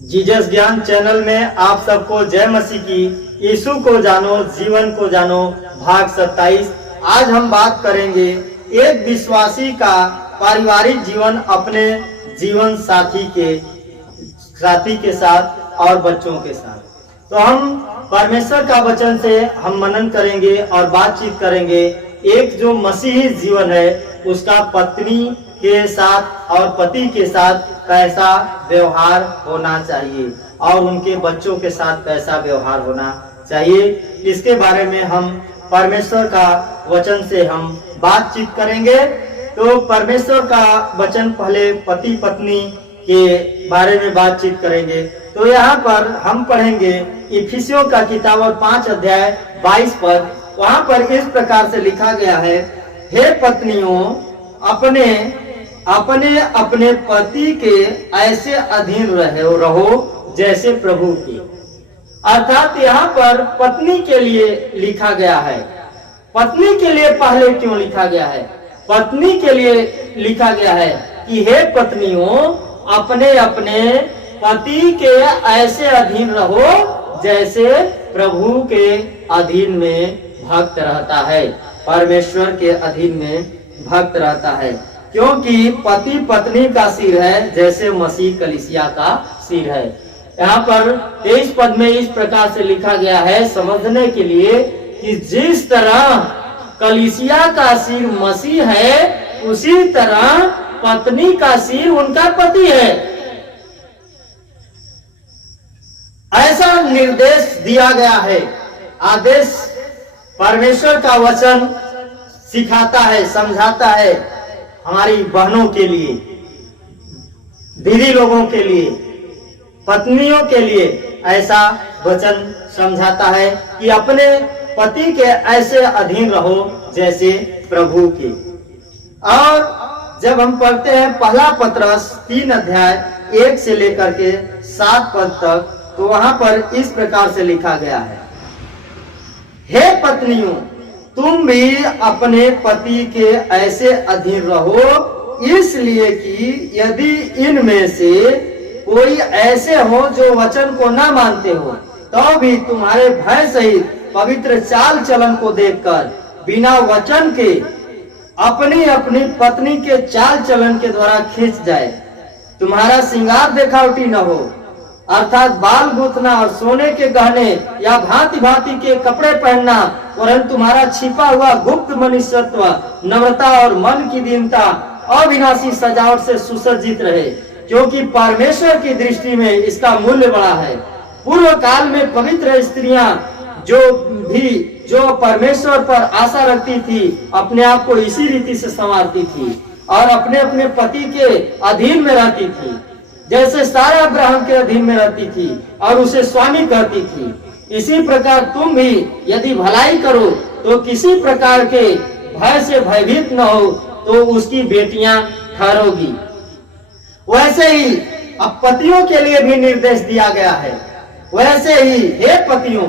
Jesus ज्ञान channel में आप सबको जय मसीह की। यीशु को जानो, जीवन को जानो, भाग 27। आज हम बात करेंगे एक विश्वासी का पारिवारिक जीवन अपने जीवन साथी के साथ और बच्चों के साथ। तो हम परमेश्वर का वचन से हम मनन करेंगे और बातचीत करेंगे। एक जो मसीही जीवन है उसका पत्नी के साथ और पति के साथ कैसा व्यवहार होना चाहिए और उनके बच्चों के साथ कैसा व्यवहार होना चाहिए, इसके बारे में हम परमेश्वर का वचन से हम बातचीत करेंगे। तो परमेश्वर का वचन पहले पति पत्नी के बारे में बातचीत करेंगे। तो यहाँ पर हम पढ़ेंगे इफिसियों का किताब और 5 अध्याय 22 पद। वहाँ पर इस प्रकार से लिखा गया है, हे पत्नियों अपने अपने पति के ऐसे अधीन रहो जैसे प्रभु के। अर्थात यहाँ पर पत्नी के लिए लिखा गया है। पत्नी के लिए पहले क्यों लिखा गया है? पत्नी के लिए लिखा गया है कि हे पत्नियों अपने पति के ऐसे अधीन रहो जैसे प्रभु के अधीन में भक्त रहता है, परमेश्वर के अधीन में भक्त रहता है। क्योंकि पति पत्नी का सिर है जैसे मसीह कलीसिया का सिर है। यहाँ पर 23 पद में इस प्रकार से लिखा गया है समझने के लिए कि जिस तरह कलीसिया का सिर मसीह है उसी तरह पत्नी का सिर उनका पति है। ऐसा निर्देश दिया गया है। आदेश परमेश्वर का वचन सिखाता है, समझाता है हमारी बहनों के लिए, दीदी लोगों के लिए, पत्नियों के लिए। ऐसा वचन समझाता है कि अपने पति के ऐसे अधीन रहो जैसे प्रभु के। और जब हम पढ़ते हैं पहला पत्रस 3 अध्याय 1 से लेकर के 7 पद तक, तो वहां पर इस प्रकार से लिखा गया है, हे पत्नियों तुम भी अपने पति के ऐसे अधीन रहो, इसलिए कि यदि इनमें से कोई ऐसे हो जो वचन को न मानते हो तो भी तुम्हारे भय सहित पवित्र चाल चलन को देखकर बिना वचन के अपनी पत्नी के चाल चलन के द्वारा खींच जाए। तुम्हारा श्रृंगार देखावटी न हो, अर्थात बाल गूंथना और सोने के गहने या भांति भांति के कपड़े पहनना, परंतु तुम्हारा छिपा हुआ गुप्त मनुष्यत्व नम्रता और मन की दीनता अविनाशी सजावट से सुसज्जित रहे, क्योंकि परमेश्वर की दृष्टि में इसका मूल्य बड़ा है। पूर्व काल में पवित्र स्त्रियां जो परमेश्वर पर आशा रखती थी अपने आप को इसी रीति से संवारती थी और अपने पति के अधीन में रहती थी, जैसे सारा अब्राहम के अधीन में रहती थी और उसे स्वामी कहती थी। इसी प्रकार तुम भी यदि भलाई करो तो किसी प्रकार के भय से भयभीत न हो तो उसकी बेटियां ठहरोगी। वैसे ही अब पतियों के लिए भी निर्देश दिया गया है। वैसे ही हे पतियों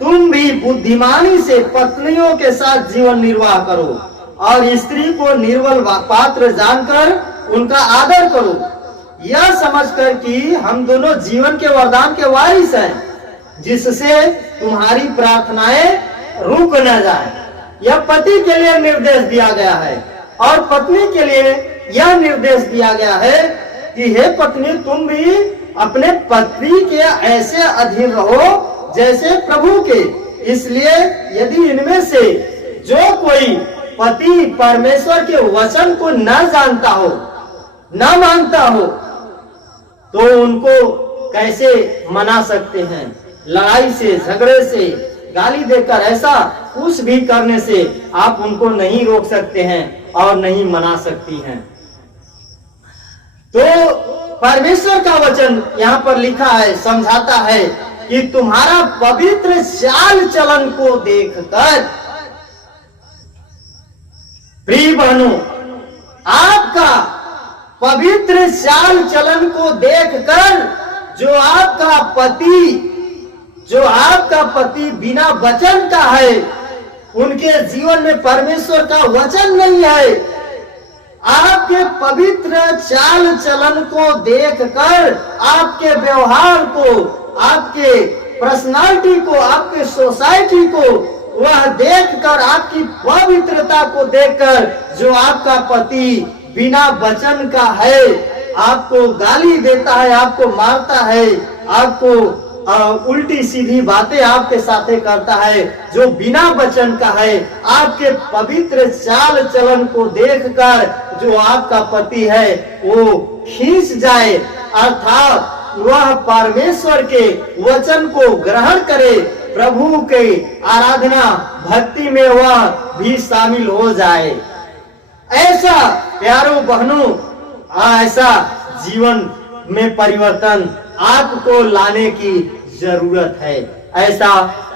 तुम भी बुद्धिमानी से पत्नियों के साथ जीवन निर्वाह करो और स्त्री को निर्बल पात्र जानकर उनका आदर करो, यह समझकर कि हम दोनों जीवन के वरदान के वारिस हैं, जिससे तुम्हारी प्रार्थनाएं रुक न जाए। यह पति के लिए निर्देश दिया गया है और पत्नी के लिए यह निर्देश दिया गया है कि हे पत्नी तुम भी अपने पति के ऐसे अधीन रहो जैसे प्रभु के। इसलिए यदि इनमें से जो कोई पति परमेश्वर के वचन को न जानता हो, न मानता हो, तो उनको कैसे मना सकते हैं? लड़ाई से, झगड़े से, गाली देकर, ऐसा कुछ भी करने से आप उनको नहीं रोक सकते हैं और नहीं मना सकती हैं। तो परमेश्वर का वचन यहाँ पर लिखा है, समझाता है कि तुम्हारा पवित्र चाल चलन को देखकर, प्रिय बहनों, आपका पवित्र चाल चलन को देखकर जो आपका पति बिना वचन का है, उनके जीवन में परमेश्वर का वचन नहीं है, आपके पवित्र चाल चलन को देखकर, आपके व्यवहार को, आपके पर्सनालिटी को, आपके सोसाइटी को वह देखकर, आपकी पवित्रता को देखकर, जो आपका पति बिना वचन का है, आपको गाली देता है, आपको मारता है, आपको उल्टी सीधी बातें आपके साथे करता है, जो बिना वचन का है, आपके पवित्र चाल चलन को देखकर जो आपका पति है वो खींच जाए, अर्थात वह परमेश्वर के वचन को ग्रहण करे, प्रभु के आराधना भक्ति में वह भी शामिल हो जाए। ऐसा प्यारों बहनों, ऐसा जीवन में परिवर्तन आपको लाने की जरूरत है। ऐसा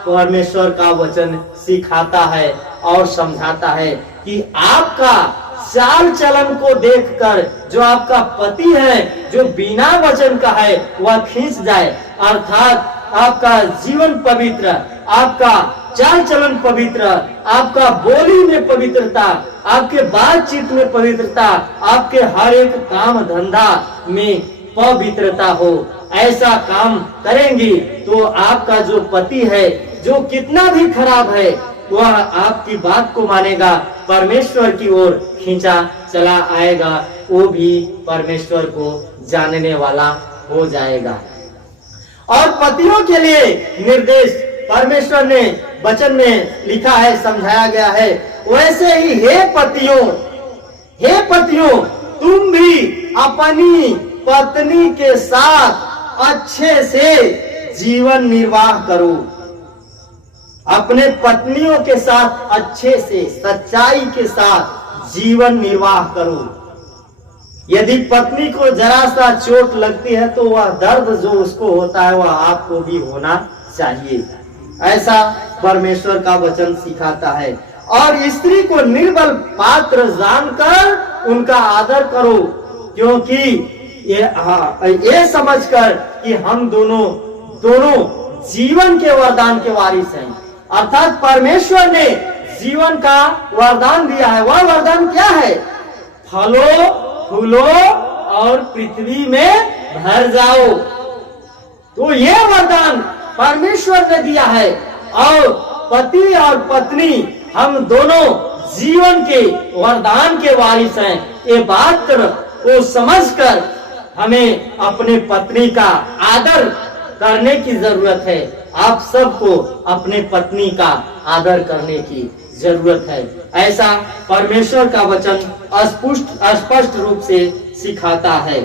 परमेश्वर का वचन सिखाता है और समझाता है कि आपका चाल चलन को देखकर जो आपका पति है, जो बिना वचन का है, वह खींच जाए, अर्थात आपका जीवन पवित्र, आपका चाल चलन पवित्र, आपका बोली में पवित्रता, आपके बातचीत में पवित्रता, आपके हर एक काम धंधा में पवित्रता हो। ऐसा काम करेंगी तो आपका जो पति है, जो कितना भी खराब है, वह आपकी बात को मानेगा, परमेश्वर की ओर खींचा चला आएगा, वो भी परमेश्वर को जानने वाला हो जाएगा। और पतियों के लिए निर्देश परमेश्वर ने वचन में लिखा है, समझाया गया है। वैसे ही हे पतियों, तुम भी अपनी पत्नी के साथ अच्छे से जीवन निर्वाह करो। अपने पत्नियों के साथ अच्छे से, सच्चाई के साथ जीवन निर्वाह करो। यदि पत्नी को जरा सा चोट लगती है तो वह दर्द जो उसको होता है वह आपको भी होना चाहिए। ऐसा परमेश्वर का वचन सिखाता है। और स्त्री को निर्बल पात्र जानकर उनका आदर करो, क्योंकि ये समझकर कि हम दोनों जीवन के वरदान के वारिस हैं। अर्थात परमेश्वर ने जीवन का वरदान दिया है। वह वरदान क्या है? फलो फूलो और पृथ्वी में भर जाओ। तो ये वरदान परमेश्वर ने दिया है। और पति और पत्नी हम दोनों जीवन के वरदान के वारिस हैं। ये बात को समझकर हमें अपने पत्नी का आदर करने की जरूरत है। आप सबको अपने पत्नी का आदर करने की जरूरत है। ऐसा परमेश्वर का वचन स्पष्ट रूप से सिखाता है।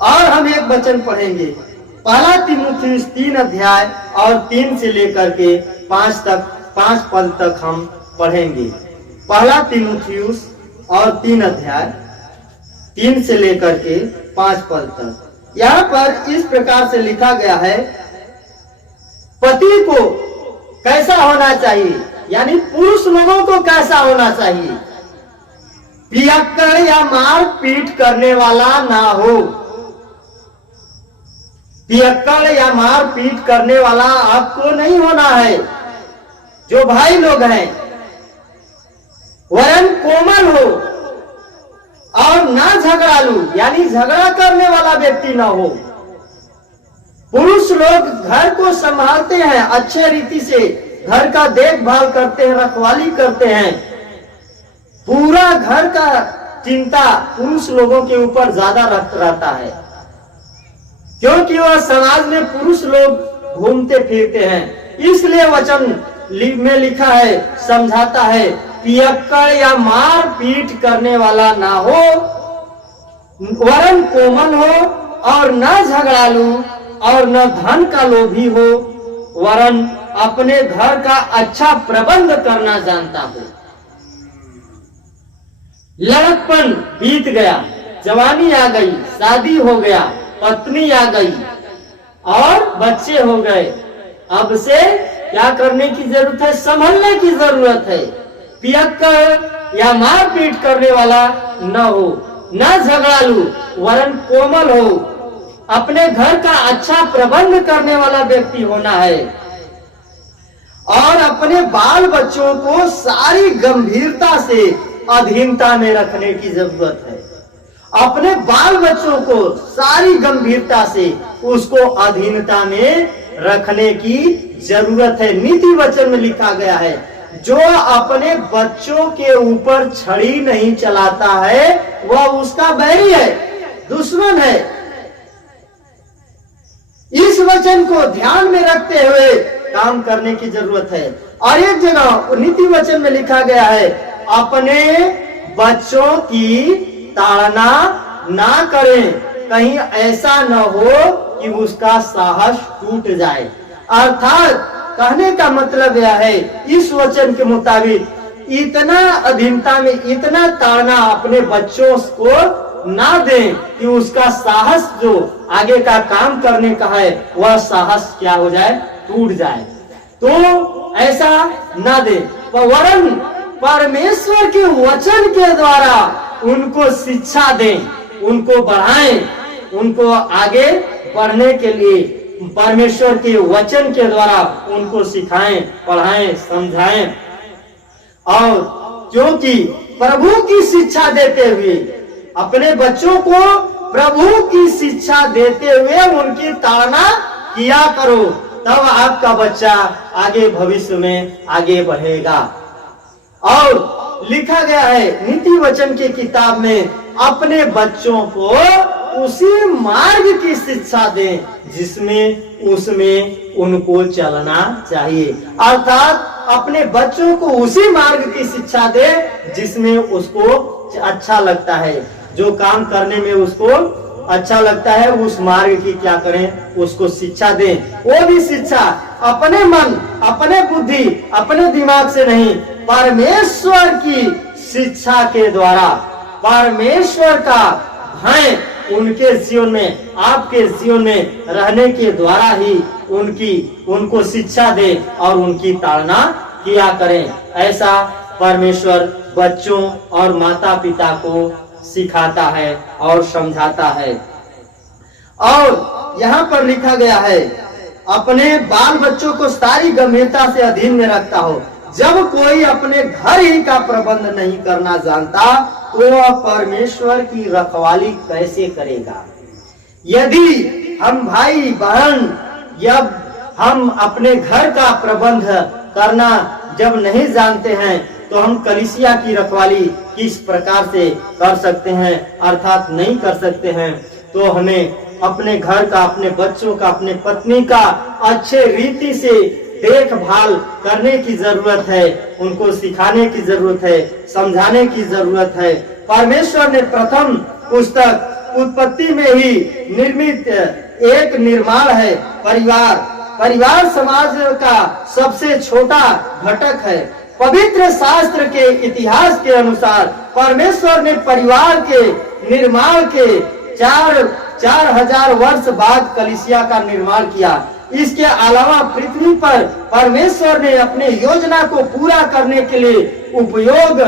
और हम एक वचन पढ़ेंगे, पहला तीमुथियुस 3 अध्याय और 3 से लेकर के 5 पद तक हम पढ़ेंगे। पहला तीमुथियुस और 3 अध्याय 3 से लेकर के 5 पद तक। यहाँ पर इस प्रकार से लिखा गया है, पति को कैसा होना चाहिए, यानी पुरुष लोगों को कैसा होना चाहिए? पियक्कड़ या मार पीट करने वाला ना हो। पियक्कड़ या मार पीट करने वाला आपको नहीं होना है। जो भाई लोग हैं, वरन कोमल हो और ना झगड़ालू, यानी झगड़ा करने वाला व्यक्ति ना हो। पुरुष लोग घर को संभालते हैं, अच्छे रीति से घर का देखभाल करते हैं, रखवाली करते हैं। पूरा घर का चिंता पुरुष लोगों के ऊपर ज्यादा रहता है, क्योंकि वह समाज में पुरुष लोग घूमते फिरते हैं। इसलिए वचन में लिखा है, समझाता है, पियक्कड़ या मार पीट करने वाला ना हो, वरन कोमल हो और न झगड़ालू और न धन का लोभी हो, वरन अपने घर का अच्छा प्रबंध करना जानता हो। लड़कपन बीत गया, जवानी आ गई, शादी हो गया, पत्नी आ गई और बच्चे हो गए। अब से क्या करने की जरूरत है? संभलने की जरूरत है। पियक्कड़ या मारपीट करने वाला न हो, न झगड़ालू, वरन कोमल हो, अपने घर का अच्छा प्रबंध करने वाला व्यक्ति होना है। और अपने बाल बच्चों को सारी गंभीरता से अधीनता में रखने की जरूरत है। अपने बाल बच्चों को सारी गंभीरता से उसको अधीनता में रखने की जरूरत है। नीति वचन में लिखा गया है, जो अपने बच्चों के ऊपर छड़ी नहीं चलाता है वह उसका बैरी है, दुश्मन है। इस वचन को ध्यान में रखते हुए काम करने की जरूरत है। और एक जगह नीति वचन में लिखा गया है, अपने बच्चों की ताड़ना ना करें, कहीं ऐसा न हो कि उसका साहस टूट जाए। अर्थात कहने का मतलब यह है, इस वचन के मुताबिक इतना अधीनता में, इतना ताड़ना अपने बच्चों को ना दें कि उसका साहस जो आगे का काम करने का है वह साहस क्या हो जाए, टूट जाए। तो ऐसा ना दे, वरन परमेश्वर के वचन के द्वारा उनको शिक्षा दें, उनको बढ़ाएं, उनको आगे बढ़ने के लिए परमेश्वर के वचन के द्वारा उनको सिखाएं, पढ़ाएं, समझाएं। और क्योंकि प्रभु की शिक्षा देते हुए, अपने बच्चों को प्रभु की शिक्षा देते हुए उनकी ताड़ना किया करो, तब आपका बच्चा आगे भविष्य में आगे बढ़ेगा। और लिखा गया है नीति वचन की किताब में, अपने बच्चों को उसी मार्ग की शिक्षा दें जिसमें उसमें उनको चलना चाहिए। अर्थात अपने बच्चों को उसी मार्ग की शिक्षा दें जिसमें उसको अच्छा लगता है, जो काम करने में उसको अच्छा लगता है, उस मार्ग की क्या करें, उसको शिक्षा दें। वो भी शिक्षा अपने मन, अपने बुद्धि, अपने दिमाग से नहीं, परमेश्वर की शिक्षा के द्वारा, परमेश्वर का भय उनके जीवन में, आपके जीवन में रहने के द्वारा ही उनको शिक्षा दे और उनकी ताड़ना किया करें। ऐसा परमेश्वर बच्चों और माता पिता को सिखाता है और समझाता है। और यहाँ पर लिखा गया है, अपने बाल बच्चों को सारी गंभीरता से अधीन में रखता हो। जब कोई अपने घर ही का प्रबंध नहीं करना जानता तो वह परमेश्वर की रखवाली कैसे करेगा। यदि हम भाई बहन या हम अपने घर का प्रबंध करना जब नहीं जानते हैं तो हम कलीसिया की रखवाली किस प्रकार से कर सकते हैं, अर्थात नहीं कर सकते हैं। तो हमें अपने घर का, अपने बच्चों का, अपने पत्नी का अच्छे रीति से देखभाल करने की जरूरत है, उनको सिखाने की जरूरत है, समझाने की जरूरत है। परमेश्वर ने प्रथम पुस्तक उत्पत्ति में ही निर्मित एक निर्माण है परिवार। परिवार समाज का सबसे छोटा घटक है। पवित्र शास्त्र के इतिहास के अनुसार परमेश्वर ने परिवार के निर्माण के 4000 वर्ष बाद कलीसिया का निर्माण किया। इसके अलावा पृथ्वी पर परमेश्वर ने अपने योजना को पूरा करने के लिए उपयोग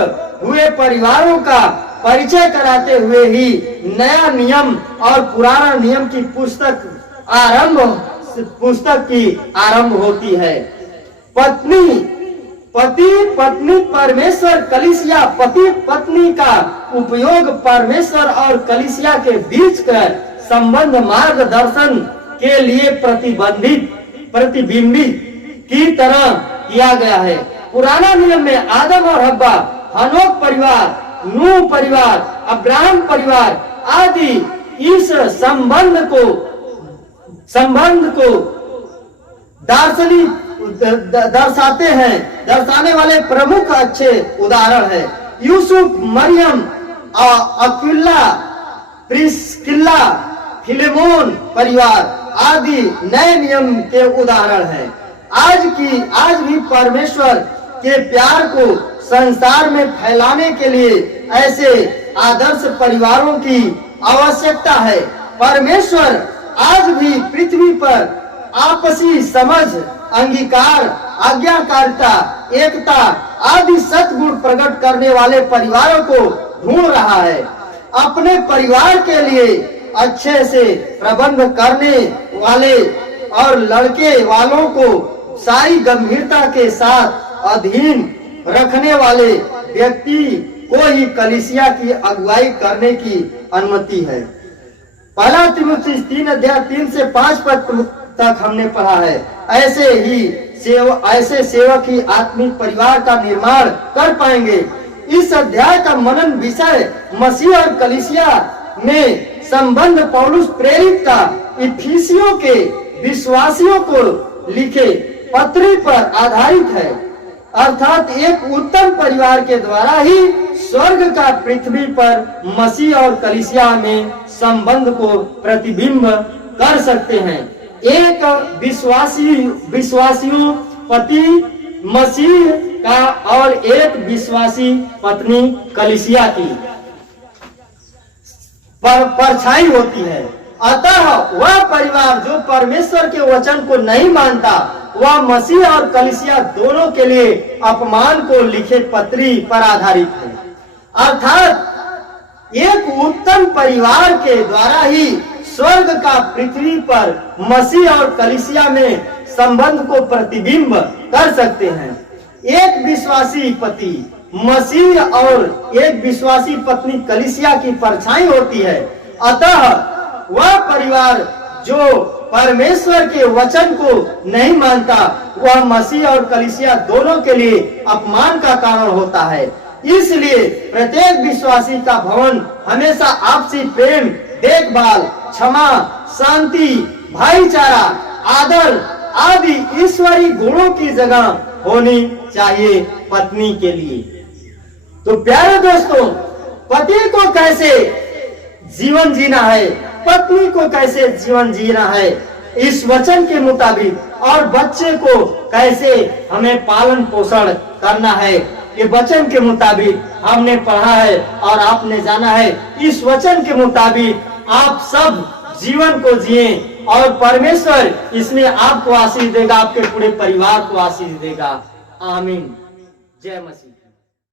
हुए परिवारों का परिचय कराते हुए ही नया नियम और पुराना नियम की पुस्तक की आरंभ होती है। पति पत्नी परमेश्वर कलीसिया, पति पत्नी का उपयोग परमेश्वर और कलीसिया के बीच का संबंध मार्गदर्शन के लिए प्रतिबिंबित की तरह किया गया है। पुराना नियम में आदम और हव्वा, हनोक परिवार, नूह परिवार, अब्राहम परिवार आदि इस संबंध को दार्शनिक दर्शाने वाले प्रमुख अच्छे उदाहरण है। यूसुफ, मरियम, अक्विला, प्रिस्किल्ला, फिलेमोन परिवार आदि नए नियम के उदाहरण है। आज भी परमेश्वर के प्यार को संसार में फैलाने के लिए ऐसे आदर्श परिवारों की आवश्यकता है। परमेश्वर आज भी पृथ्वी पर आपसी समझ, अंगीकार, आज्ञाकारिता, एकता आदि सद्गुण प्रकट करने वाले परिवारों को ढूंढ रहा है। अपने परिवार के लिए अच्छे से प्रबंध करने वाले और लड़के वालों को सारी गंभीरता के साथ अधीन रखने वाले व्यक्ति को ही कलीसिया की अगुवाई करने की अनुमति है। पहला तीमुथियुस 3 अध्याय 3 से 5 पद तक हमने पढ़ा है। ऐसे सेवक ही आत्मिक परिवार का निर्माण कर पाएंगे। इस अध्याय का मनन विषय मसीह और कलीसिया में संबंध पौलुस प्रेरित का इफिसियों के विश्वासियों को लिखे पत्री पर आधारित है, अर्थात एक उत्तम परिवार के द्वारा ही स्वर्ग का पृथ्वी पर मसीह और कलीसिया में संबंध को प्रतिबिंब कर सकते हैं। एक विश्वासियों पति मसीह का और एक विश्वासी पत्नी कलीसिया की परछाई होती है। अतः वह परिवार जो परमेश्वर के वचन को नहीं मानता, वह मसीह और कलीसिया दोनों के लिए अपमान को लिखे पत्री पर आधारित है। अर्थात एक उत्तम परिवार के द्वारा ही स्वर्ग का पृथ्वी पर मसीह और कलीसिया में संबंध को प्रतिबिंब कर सकते हैं। एक विश्वासी पति मसीह और एक विश्वासी पत्नी कलीसिया की परछाई होती है। अतः वह परिवार जो परमेश्वर के वचन को नहीं मानता, वह मसीह और कलीसिया दोनों के लिए अपमान का कारण होता है। इसलिए प्रत्येक विश्वासी का भवन हमेशा आपसी प्रेम, देखभाल, क्षमा, शांति, भाईचारा, आदर आदि ईश्वरीय गुणों की जगह होनी चाहिए पत्नी के लिए। तो प्यारे दोस्तों, पति को कैसे जीवन जीना है, पत्नी को कैसे जीवन जीना है इस वचन के मुताबिक, और बच्चे को कैसे हमें पालन पोषण करना है, ये वचन के मुताबिक हमने पढ़ा है और आपने जाना है। इस वचन के मुताबिक आप सब जीवन को जिए और परमेश्वर इसमें आपको आशीष देगा, आपके पूरे परिवार को आशीष देगा। आमीन। जय मसीह।